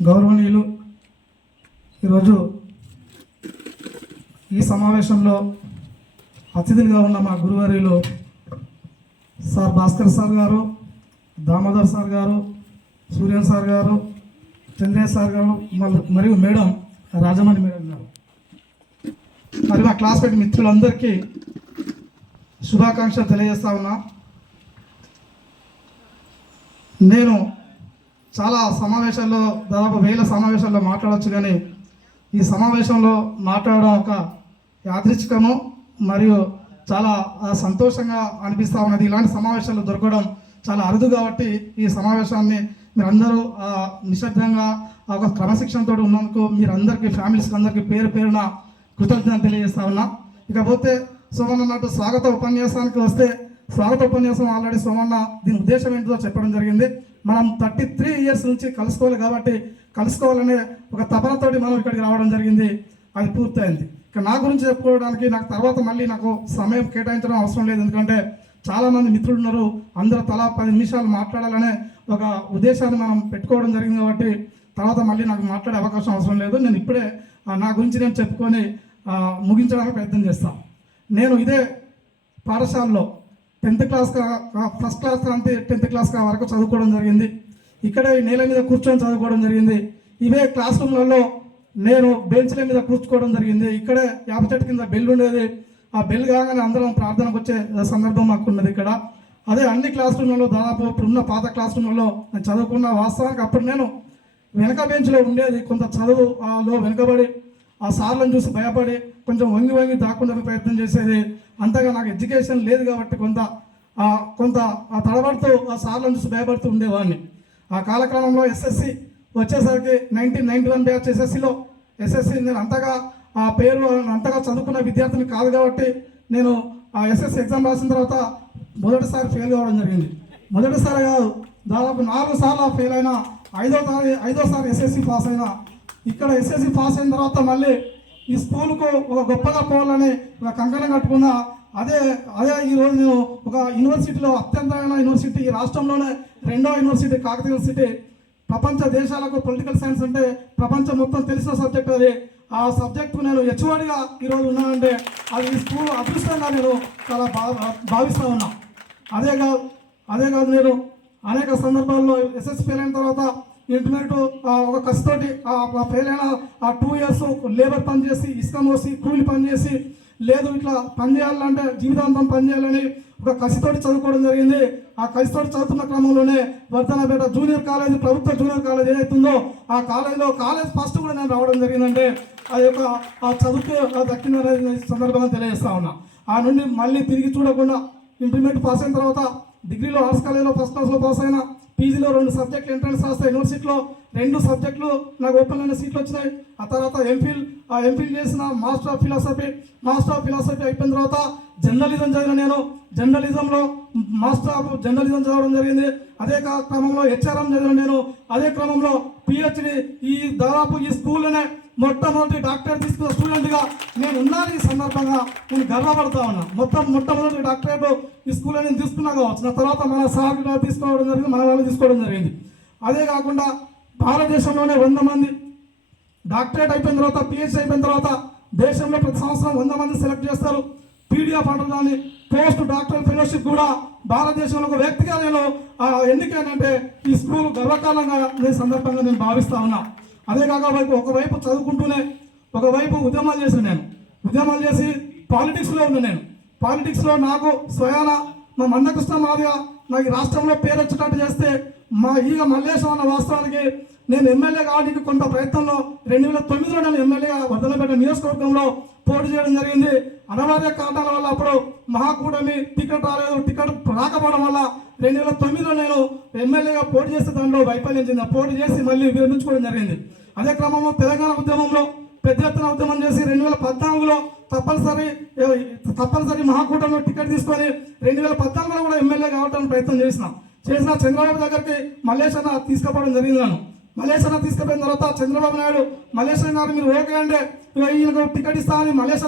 గౌరవనీయులు ఈరోజు ఈ సమావేశంలో అతిథులుగా ఉన్న మా గురువర్యులు సార్ భాస్కర్ సార్ గారు దామోదర్ సార్ గారు సూర్యన్ సార్ గారు చంద్రయ్య సార్ గారు మరియు మేడం రాజమణి మేడం గారు. మరి మా క్లాస్మేట్ మిత్రులందరికీ శుభాకాంక్షలు తెలియజేస్తా ఉన్నా. నేను చాలా సమావేశాల్లో దాదాపు వేల సమావేశాల్లో మాట్లాడవచ్చు కానీ ఈ సమావేశంలో మాట్లాడడం ఒక యాదృచ్ఛికము మరియు చాలా సంతోషంగా అనిపిస్తూ ఉన్నది. ఇలాంటి సమావేశాలు దొరకడం చాలా అరుదు కాబట్టి ఈ సమావేశాన్ని మీరందరూ ఆ, నిశ్శబ్దంగా ఆ, ఒక క్రమశిక్షణతో ఉన్నందుకు మీరందరికీ ఫ్యామిలీస్కి అందరికీ పేరు పేరున కృతజ్ఞత తెలియజేస్తా ఉన్నా. ఇకపోతే సోమన్న అన్నట్టు స్వాగత ఉపన్యాసానికి వస్తే స్వాగత ఉపన్యాసం ఆల్రెడీ సోమన్న దీని ఉద్దేశం ఏంటో చెప్పడం జరిగింది. మనం థర్టీ త్రీ ఇయర్స్ నుంచి కలుసుకోవాలి కాబట్టి కలుసుకోవాలనే ఒక తపనతోటి మనం ఇక్కడికి రావడం జరిగింది. అది పూర్తయింది. ఇక నా గురించి చెప్పుకోవడానికి నాకు తర్వాత మళ్ళీ నాకు సమయం కేటాయించడం అవసరం లేదు. ఎందుకంటే చాలామంది మిత్రులు ఉన్నారు. అందరూ తలా పది నిమిషాలు మాట్లాడాలనే ఒక ఉద్దేశాన్ని మనం పెట్టుకోవడం జరిగింది కాబట్టి తర్వాత మళ్ళీ నాకు మాట్లాడే అవకాశం అవసరం లేదు. నేను ఇప్పుడే నా గురించి నేను చెప్పుకొని ముగించడానికి ప్రయత్నం చేస్తాను నేను ఇదే పాఠశాలలో టెన్త్ క్లాస్ ఫస్ట్ క్లాస్ కాంతి టెన్త్ క్లాస్ వరకు చదువుకోవడం జరిగింది. ఇక్కడే నేల మీద కూర్చొని చదువుకోవడం జరిగింది. ఇవే క్లాస్ రూమ్లలో నేను బెంచ్ల మీద కూర్చుకోవడం జరిగింది. ఇక్కడే యాప చెట్టు కింద బెల్ ఉండేది. ఆ బెల్ కాగానే అందరం ప్రార్థనకు వచ్చే సందర్భం మాకు ఉన్నది ఇక్కడ. అదే అన్ని క్లాస్ రూమ్లలో దాదాపు ఇప్పుడున్న పాత క్లాస్ రూమ్లలో నేను చదువుకున్న వాస్తవానికి అప్పుడు నేను వెనక బెంచ్లో ఉండేది. కొంత చదువు లో వెనుకబడి ఆ సార్లను చూసి భయపడి కొంచెం వంగి వంగి దాక్కుండా ప్రయత్నం చేసేది. అంతగా నాకు ఎడ్యుకేషన్ లేదు కాబట్టి కొంత కొంత ఆ తడబడుతూ ఆ సార్లను చూసి భయపడుతూ ఉండేవాడిని. ఆ కాలక్రమంలో ఎస్ఎస్సి వచ్చేసరికి నైన్టీన్ నైన్టీ వన్ బ్యాచ్ ఎస్ఎస్సిలో ఎస్ఎస్సి నేను అంతగా ఆ పేరు అంతగా చదువుకున్న విద్యార్థిని కాదు కాబట్టి నేను ఆ ఎస్ఎస్సి ఎగ్జామ్ రాసిన తర్వాత మొదటిసారి ఫెయిల్ కావడం జరిగింది. మొదటిసారి కాదు దాదాపు నాలుగు సార్లు ఫెయిల్ అయినా ఐదో సారి ఐదోసారి ఎస్ఎస్సి పాస్ అయినా ఇక్కడ ఎస్ఎస్సి పాస్ అయిన తర్వాత మళ్ళీ ఈ స్కూల్కు ఒక గొప్పగా పోవాలని ఒక కంకణం కట్టుకున్న అదే అదే ఈరోజు నేను ఒక యూనివర్సిటీలో అత్యంతమైన యూనివర్సిటీ ఈ రాష్ట్రంలోనే రెండో యూనివర్సిటీ కాకతీయ యూనివర్సిటీ. ప్రపంచ దేశాలకు పొలిటికల్ సైన్స్ అంటే ప్రపంచం మొత్తం తెలిసిన సబ్జెక్ట్ అది. ఆ సబ్జెక్టు నేను హెచ్వాడిగా ఈరోజు ఉన్నానంటే అది ఈ స్కూల్ అదృష్టంగా నేను చాలా భా భావిస్తూ ఉన్నా. అదే కాదు అదే కాదు నేను అనేక సందర్భాల్లో ఎస్ఎస్ ఫెయిల్ అయిన తర్వాత ఇంటిమేట్ ఒక కసితోటి ఫెయిల్ అయిన ఆ టూ ఇయర్స్ లేబర్ పని చేసి ఇసుక మోసి కూలి పని చేసి లేదు ఇట్లా పని చేయాలంటే జీవితాంతం పని చేయాలని ఒక కసితోటి చదువుకోవడం జరిగింది. ఆ కసితోటి చదువుతున్న క్రమంలోనే వర్ధనపేట జూనియర్ కాలేజ్ ప్రభుత్వ జూనియర్ కాలేజ్ ఏదైతుందో ఆ కాలేజీలో కాలేజ్ ఫస్ట్ కూడా నేను రావడం జరిగిందంటే అది ఒక ఆ చదువుకు దక్కిందనే సందర్భంగా తెలియజేస్తా ఉన్నా. ఆ నుండి మళ్ళీ తిరిగి చూడకుండా ఇంటర్మీడియట్ పాస్ అయిన తర్వాత డిగ్రీలో ఆర్ట్స్ కాలేజ్లో ఫస్ట్ క్లాస్లో పాస్ అయినా పీజీలో రెండు సబ్జెక్టులు ఎంట్రన్స్ రాస్తే యూనివర్సిటీలో రెండు సబ్జెక్టులు నాకు ఓపెన్ అయిన సీట్లు వచ్చినాయి. ఆ తర్వాత ఎంఫిల్ ఆ ఎంఫిల్ చేసిన master of philosophy master of philosophy అయిపోయిన తర్వాత జర్నలిజం చదివిన నేను. జర్నలిజంలో మాస్టర్ ఆఫ్ జర్నలిజం చదవడం జరిగింది. అదే కా- క్రమంలో హెచ్ఆర్ఎం చదివిన నేను. అదే క్రమంలో పిహెచ్డి ఈ దాదాపు ఈ స్కూల్లోనే మొట్టమొదటి డాక్టరేట్ తీసుకున్న స్టూడెంట్గా నేను ఉన్నాను ఈ సందర్భంగా. నేను గర్వపడతా ఉన్నా. మొత్తం మొట్టమొదటి డాక్టరేట్ ఈ స్కూల్లో నేను తీసుకున్నా కావచ్చు. నా తర్వాత మన సార్ తీసుకోవడం జరిగింది మన వాళ్ళు తీసుకోవడం జరిగింది. అదే కాకుండా భారతదేశంలోనే వంద మంది డాక్టరేట్ అయిపోయిన తర్వాత పిహెచ్డి అయిపోయిన తర్వాత దేశంలో ప్రతి సంవత్సరం వంద మంది సెలెక్ట్ చేస్తారు. పీడిఎఫ్ అంటారు దాన్ని. పోస్ట్ డాక్టర్ ఫెలోషిప్ కూడా భారతదేశంలో ఒక వ్యక్తిగా నేను ఆ, ఎన్నికైనంటే ఈ స్కూల్ గర్వకాలంగా ఈ సందర్భంగా నేను భావిస్తా ఉన్నా. అదే కాక వైపు ఒకవైపు చదువుకుంటూనే ఒకవైపు ఉద్యమాలు చేశాను నేను. ఉద్యమాలు చేసి పాలిటిక్స్లో ఉన్నా నేను. పాలిటిక్స్లో నాకు స్వయాన మా మందకృష్ణ మాదిగా నాకు రాష్ట్రంలో పేరు వచ్చేటట్టు చేస్తే మా ఈగ మల్లేశం అన్న వాస్తవానికి నేను ఎమ్మెల్యే కావడానికి కొంత ప్రయత్నంలో రెండు వేల తొమ్మిదిలో నేను ఎమ్మెల్యేగా వర్ధనపేట నియోజకవర్గంలో పోటీ చేయడం జరిగింది. అనివార్య కారణాల వల్ల అప్పుడు మహాకూటమి టికెట్ రాలేదు. టికెట్ రాకపోవడం వల్ల రెండు వేల తొమ్మిదిలో నేను ఎమ్మెల్యేగా పోటీ చేసే దాంట్లో వైఫల్యం చెందిన పోటీ చేసి మళ్ళీ విరమించుకోవడం జరిగింది. అదే క్రమంలో తెలంగాణ ఉద్యమంలో పెద్ద ఎత్తున ఉద్యమం చేసి రెండు వేల పద్నాలుగులో తప్పనిసరి తప్పనిసరి మహాకూటమిలో టికెట్ తీసుకొని రెండు వేల పద్నాలుగులో కూడా ఎమ్మెల్యే కావడానికి ప్రయత్నం చేసిన. చేసిన చంద్రబాబు దగ్గరికి మల్లేష్ అన్న తీసుకుపోవడం జరిగింది నన్ను తీసుకుపోయిన తర్వాత చంద్రబాబు నాయుడు మలేషియా గారు మీరు ఓకే అంటే ఈయనకు టికెట్ ఇస్తా అని మల్లేష్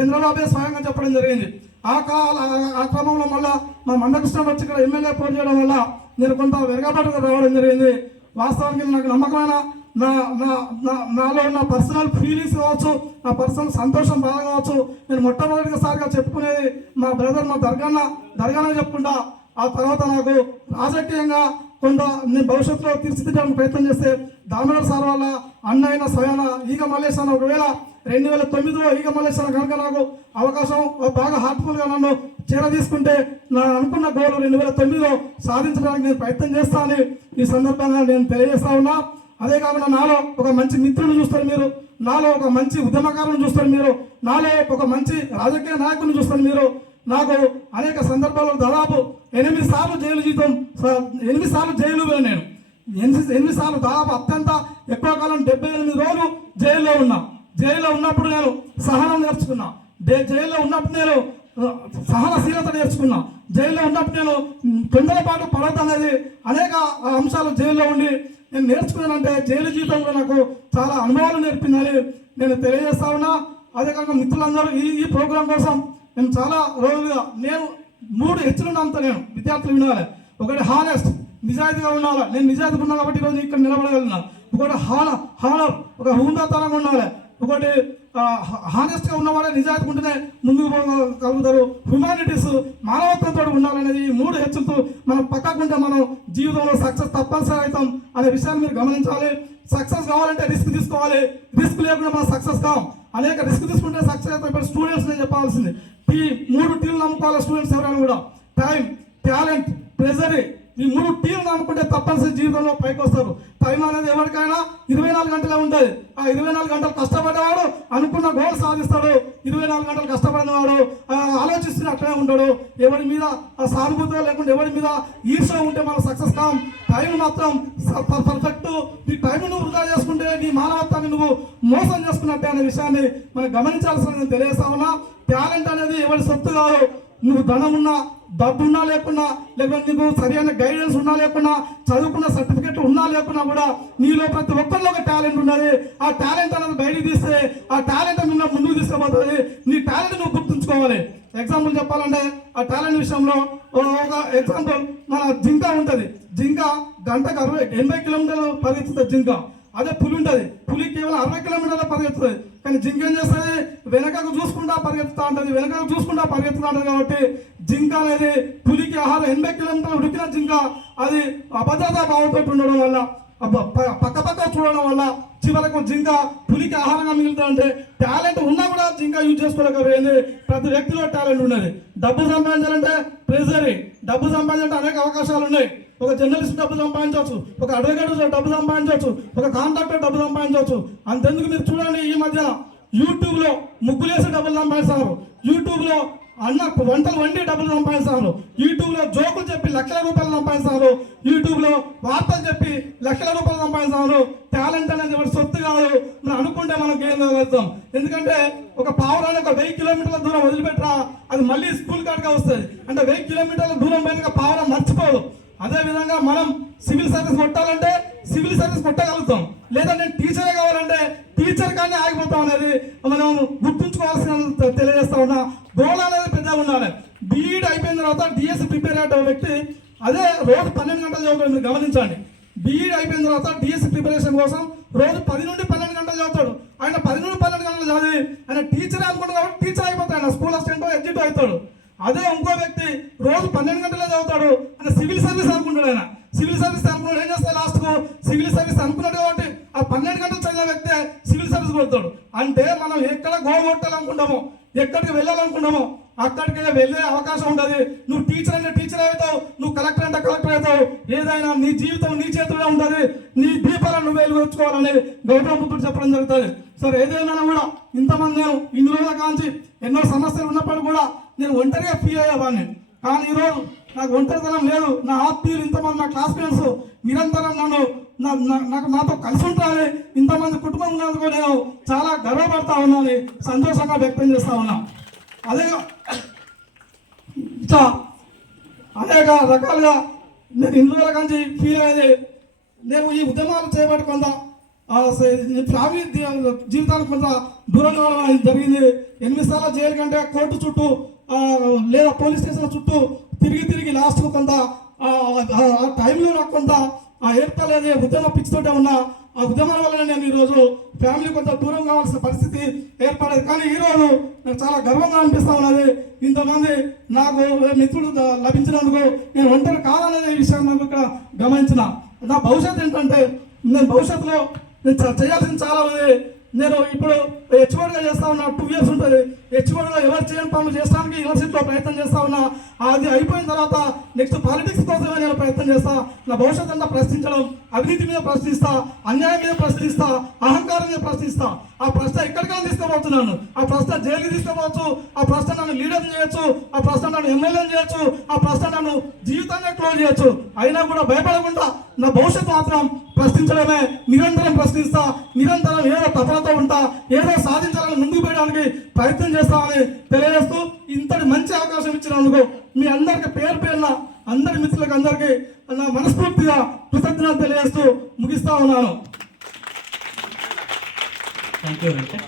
చంద్రబాబే స్వయంగా చెప్పడం జరిగింది. ఆ కాల ఆ- క్రమంలో మళ్ళా మా మందకృష్ణ వచ్చి ఇక్కడ ఎమ్మెల్యే పోటీ చేయడం వల్ల నేను కొంత వెరగబాటుగా రావడం జరిగింది. వాస్తవానికి నాకు నమ్మకమైన నా నా నా- నాలో ఉన్న పర్సనల్ ఫీలింగ్స్ కావచ్చు నా పర్సనల్ సంతోషం బాధ కావచ్చు నేను మొట్టమొదటిసారిగా చెప్పుకునేది మా బ్రదర్ మా దర్గన్న దర్గన్న చెప్పుకుంటా. ఆ తర్వాత నాకు రాజకీయంగా కొంత నేను భవిష్యత్తులో తీర్చిదిద్దడానికి ప్రయత్నం చేస్తే దామోదర్ సార్ వాళ్ళ అన్న అయిన స్వయాన ఈగ మల్లేశాను. ఒకవేళ రెండు వేల తొమ్మిదిలో ఈగ మల్లేశాను కనుక నాకు అవకాశం బాగా హార్ట్ఫుల్గా నన్ను చీర తీసుకుంటే నా అనుకున్న గోల్ రెండు వేల తొమ్మిదిలో సాధించడానికి నేను ప్రయత్నం చేస్తానని ఈ సందర్భంగా నేను తెలియజేస్తా ఉన్నా. అదే కాకుండా నాలో ఒక మంచి మిత్రులు చూస్తారు మీరు నాలో ఒక మంచి ఉద్యమకారులను చూస్తారు మీరు నాలో ఒక మంచి రాజకీయ నాయకులను చూస్తారు మీరు. నాకు అనేక సందర్భాల్లో దాదాపు ఎనిమిది సార్లు జైలు జీతం స- ఎనిమిది సార్లు జైలు నేను. ఎనిమిది ఎనిమిది సార్లు దాదాపు అత్యంత ఎక్కువ కాలం డెబ్బై ఎనిమిది రోజులు జైల్లో ఉన్నా. జైల్లో ఉన్నప్పుడు నేను సహనం నేర్చుకున్నా. డే జైల్లో ఉన్నప్పుడు నేను సహనశీలత నేర్చుకున్నా. జైల్లో ఉన్నప్పుడు నేను తొందర పాటు పడద్దు అనేది అనేక అంశాలు జైల్లో ఉండి నేను నేర్చుకున్నానంటే జైలు జీవితంలో నాకు చాలా అనుభవాలు నేర్పిందని నేను తెలియజేస్తా ఉన్నా. అదే కాక మిత్రులందరూ ఈ ఈ ప్రోగ్రాం కోసం నేను చాలా రోజులుగా నేను మూడు హెచ్చులు నమ్ముతా నేను విద్యార్థులు వినాలి. ఒకటి హానెస్ట్ నిజాయితీగా ఉండాలి. నేను నిజాయితీగా ఉన్నా కాబట్టి ఈరోజు ఇక్కడ నిలబడగలను ఒకటి హాన హానర్ ఒక హుందాతనంగా ఉండాలి. ఒకటి హానెస్ట్గా ఉన్నవాడే నిజాయితీ ఉంటేనే ముందుకు పోగలుగుతారు. హ్యుమానిటీస్ మానవత్వంతో ఉండాలనేది ఈ మూడు హెచ్చులతో మనం పక్కకుంటే మనం జీవితంలో సక్సెస్ తప్పనిసరి అవుతాం అనే విషయాన్ని మీరు గమనించాలి. సక్సెస్ కావాలంటే రిస్క్ తీసుకోవాలి. రిస్క్ లేకుండా మనం సక్సెస్ కాం. అనేక రిస్క్ తీసుకుంటే సక్సెస్ అవుతాయి. ఇప్పుడు స్టూడెంట్స్ నేను చెప్పాల్సింది. టీ మూడు టీలు నమ్ముకోవాలి స్టూడెంట్స్ ఎవరైనా కూడా. టైం టాలెంట్ ప్రెజరీ ఈ మూడు టీలు నమ్ముకుంటే తప్పనిసరి జీవితంలో పైకి వస్తారు. టైం అనేది ఎవరికైనా ఇరవై నాలుగు గంటలే ఉంటుంది ఆ ఇరవై నాలుగు గంటలు కష్టపడేవాడు అనుకున్న గోల్ సాధిస్తాడు. ఇరవై నాలుగు గంటలు కష్టపడినవాడు ఆలోచిస్తూనే అట్లనే ఉంటాడు ఎవరి మీద ఆ లేకుండా ఎవరి మీద ఈర్ష ఉంటే మనం సక్సెస్ కాం. టైం మాత్రం పర్ఫెక్ట్ నీ టైం నువ్వు వృధా చేసుకుంటే నీ మానవత్వాన్ని నువ్వు మోసం చేసుకున్నట్టే అనే విషయాన్ని మనం గమనించాల్సిన తెలియజేస్తా ఉన్నా. టాలెంట్ అనేది ఎవరి సొత్తు కాదు. నువ్వు ధనం ఉన్నా డబ్బు ఉన్నా లేకున్నా లేకపోతే నీకు సరైన గైడెన్స్ ఉన్నా లేకున్నా చదువుకున్న సర్టిఫికెట్ ఉన్నా లేకున్నా కూడా నీలో ప్రతి ఒక్కరిలో ఒక టాలెంట్ ఉన్నది. ఆ టాలెంట్ అనేది బయటికి తీస్తే ఆ టాలెంట్ నిన్న ముందుకు తీసుకుపోతుంది. నీ టాలెంట్ నువ్వు గుర్తుంచుకోవాలి. ఎగ్జాంపుల్ చెప్పాలంటే ఆ టాలెంట్ విషయంలో ఒక ఎగ్జాంపుల్ మన జింక ఉంటుంది. జింక గంటకు అరవై ఎనభై కిలోమీటర్లు పరిగెత్తుతుంది జింక. అదే పులి ఉంటుంది. పులి కేవలం అరవై కిలోమీటర్ల పరిగెత్తుతుంది. కానీ జింక ఏం చేస్తుంది? వెనకకు చూసుకుంటా పరిగెత్తుతా ఉంటుంది. వెనకకు చూసుకుంటా పరిగెత్తుతా ఉంటుంది కాబట్టి జింక అనేది పులికి ఆహారం ఎనభై కిలోమీటర్లు ఉడికిన జింక. అది అభద్రత బాగుపెట్టి ఉండడం వల్ల పక్క పక్క చూడడం వల్ల చివరకు జింక పులికి ఆహారంగా మిగులుతుందంటే టాలెంట్ ఉన్నా కూడా జింక యూజ్ చేసుకోలేకపోయింది. ప్రతి వ్యక్తిలో టాలెంట్ ఉన్నది. డబ్బు సంపాదించాలంటే ప్రెజరీ డబ్బు సంపాదించాలంటే అనేక అవకాశాలు ఉన్నాయి. ఒక జర్నలిస్ట్ డబ్బు సంపాదించవచ్చు ఒక అడ్వకేట్ డబ్బు సంపాదించవచ్చు ఒక కాంట్రాక్టర్ డబ్బు సంపాదించవచ్చు. అంతెందుకు మీరు చూడండి ఈ మధ్య యూట్యూబ్లో ముగ్గులేసి డబ్బులు సంపాదిస్తారు యూట్యూబ్లో అన్న వంటలు వండి డబ్బులు సంపాదిస్తారు యూట్యూబ్లో జోకులు చెప్పి లక్షల రూపాయలు సంపాదిస్తారు యూట్యూబ్లో వార్తలు చెప్పి లక్షల రూపాయలు సంపాదిస్తారు టాలెంట్ అనేది ఎవరి సొత్తు కాదు. మనం అనుకుంటే మనం గేమ్ కలుగుతాం ఎందుకంటే ఒక పావురాన్ని ఒక వెయ్యి కిలోమీటర్ల దూరం వదిలిపెట్టరా అది మళ్ళీ స్కూల్ కాడిగా వస్తుంది. అంటే వెయ్యి కిలోమీటర్ల దూరం పైన పావురం మర్చిపోదు. అదే విధంగా మనం సివిల్ సర్వీస్ కొట్టాలంటే సివిల్ సర్వీస్ కొట్టగలుగుతాం. లేదా నేను టీచరే కావాలంటే టీచర్ కానీ ఆగిపోతాం అనేది మనం గుర్తుంచుకోవాల్సిన తెలియజేస్తా ఉన్నా. గోల్ అనేది పెద్దగా ఉండాలి. బీఈడ్ అయిపోయిన తర్వాత డిఎస్ ప్రిపేర్ అయ్యే వ్యక్తి అదే రోజు పన్నెండు గంటలు చదువుతాడు మీరు గమనించండి. బీఈడ్ అయిపోయిన తర్వాత డిఎస్సి ప్రిపరేషన్ కోసం రోజు పది నుండి పన్నెండు గంటలు చదువుతాడు. ఆయన పది నుండి పన్నెండు గంటలు చదివి ఆయన టీచర్ అనుకుంటాడు కాబట్టి టీచర్ అయిపోతాడు ఆయన స్కూల్ అసిస్టెంట్ ఎగ్జిట్ అవుతాడు. అదే ఇంకో వ్యక్తి రోజు పన్నెండు గంటలే చదువుతాడు ఆయన సివిల్ సర్వీస్ అనుకుంటాడు ఆయన. సివిల్ సర్వీస్ అనుకున్నాడు ఏం చేస్తాడు లాస్ట్కు సివిల్ సర్వీస్ అనుకున్నాడు కాబట్టి ఆ పన్నెండు గంటలు చదివే వ్యక్తి సివిల్ సర్వీస్ కొడతాడు. అంటే మనం ఎక్కడ గోడ కొట్టాలనుకుంటామో ఎక్కడికి వెళ్ళాలనుకున్నామో అక్కడికి వెళ్ళే అవకాశం ఉంటుంది నువ్వు టీచర్ అంటే టీచర్ అవుతావు నువ్వు కలెక్టర్ అంటే కలెక్టర్ అవుతావు. ఏదైనా నీ జీవితం నీ చేతిలో ఉంటుంది నీ దీపాలను నువ్వు వెలుగుచ్చుకోవాలని గౌతమ బుద్ధుడు చెప్పడం జరుగుతుంది. సరే ఏదైనా కూడా ఇంతమంది నేను ఇన్ని రోజుల కాంచి ఎన్నో సమస్యలు ఉన్నప్పుడు కూడా నేను ఒంటరిగా ఫీల్ అయ్యేవాడిని కానీ ఈరోజు నాకు ఒంటరితనం లేదు. నా ఆత్మీయులు ఇంతమంది నా క్లాస్మేట్స్ నిరంతరం నన్ను నాకు నాతో కలిసి ఉంటారని ఇంతమంది కుటుంబం ఉన్నందుకు నేను చాలా గర్వపడతా ఉన్నాను. సంతోషంగా వ్యక్తం చేస్తా ఉన్నా. అదే అనేక రకాలుగా నేను ఇన్ని రోజుల కంచి ఫీల్ అయ్యేది. నేను ఈ ఉద్యమాలు చేపట్టకుండా కొంత ఫ్యామిలీ జీవితానికి కొంత దూరం కావడం జరిగింది. ఎనిమిది సార్లు జైలు కంటే కోర్టు చుట్టూ లేదా పోలీస్ స్టేషన్ చుట్టూ తిరిగి తిరిగి లాస్ట్ కొంత ఆ టైంలో నాకు కొంత ఆ ఏర్పాటు అనే ఉద్యమ పిచ్చితోటే ఉన్నా ఆ ఉద్యమాల వల్ల నేను ఈరోజు ఫ్యామిలీ కొంత దూరం కావాల్సిన పరిస్థితి ఏర్పడేది. కానీ ఈరోజు నాకు చాలా గర్వంగా అనిపిస్తా ఉన్నది. ఇంతమంది నాకు మిత్రులు లభించినందుకు నేను ఒంటరి కాదనేది ఈ విషయం నాకు ఇక్కడ గమనించిన. నా భవిష్యత్తు ఏంటంటే నేను భవిష్యత్తులో నేను చేయాల్సిన చాలా ఉంది. నేను ఇప్పుడు హెచ్ఓడిగా చేస్తా ఉన్నా టూ ఇయర్స్ ఉంటుంది. హెచ్ఓడిలో ఎవరు చేయని పనులు చేస్తానికి యూనివర్సిటీలో ప్రయత్నం చేస్తా ఉన్నా అది అయిపోయిన తర్వాత నెక్స్ట్ పాలిటిక్స్ కోసమే నేను ప్రయత్నం చేస్తా. నా భవిష్యత్ అంతా ప్రశ్నించడం అవినీతి మీద ప్రశ్నిస్తా అన్యాయం మీద ప్రశ్నిస్తా అహంకారం మీద ప్రశ్నిస్తా. ఆ ప్రశ్న ఎక్కడికైనా తీసుకుపోతున్నాను. ఆ ప్రశ్న జైలుకి తీసుకోవచ్చు ఆ ప్రశ్న నన్ను లీడర్ చేయొచ్చు. ఆ ప్రశ్న నన్ను ఎమ్మెల్యే చేయొచ్చు. ఆ ప్రశ్న నన్ను జీవితాన్ని క్లోజ్ చేయొచ్చు. అయినా కూడా భయపడకుండా నా భవిష్యత్తు మాత్రం ప్రశ్నించడమే నిరంతరం ప్రశ్నిస్తా నిరంతరం ఏదో తపనతో ఉంటా ఏదో సాధించాలని ముందుకు పోయడానికి ప్రయత్నం చేస్తామని తెలియజేస్తూ ఇంతటి మంచి అవకాశం ఇచ్చినందుకు మీ అందరికి పేరు పేరున అందరి మిత్రులకు అందరికీ నా మనస్ఫూర్తిగా కృతజ్ఞతలు తెలియజేస్తూ ముగిస్తా ఉన్నాను. Thank you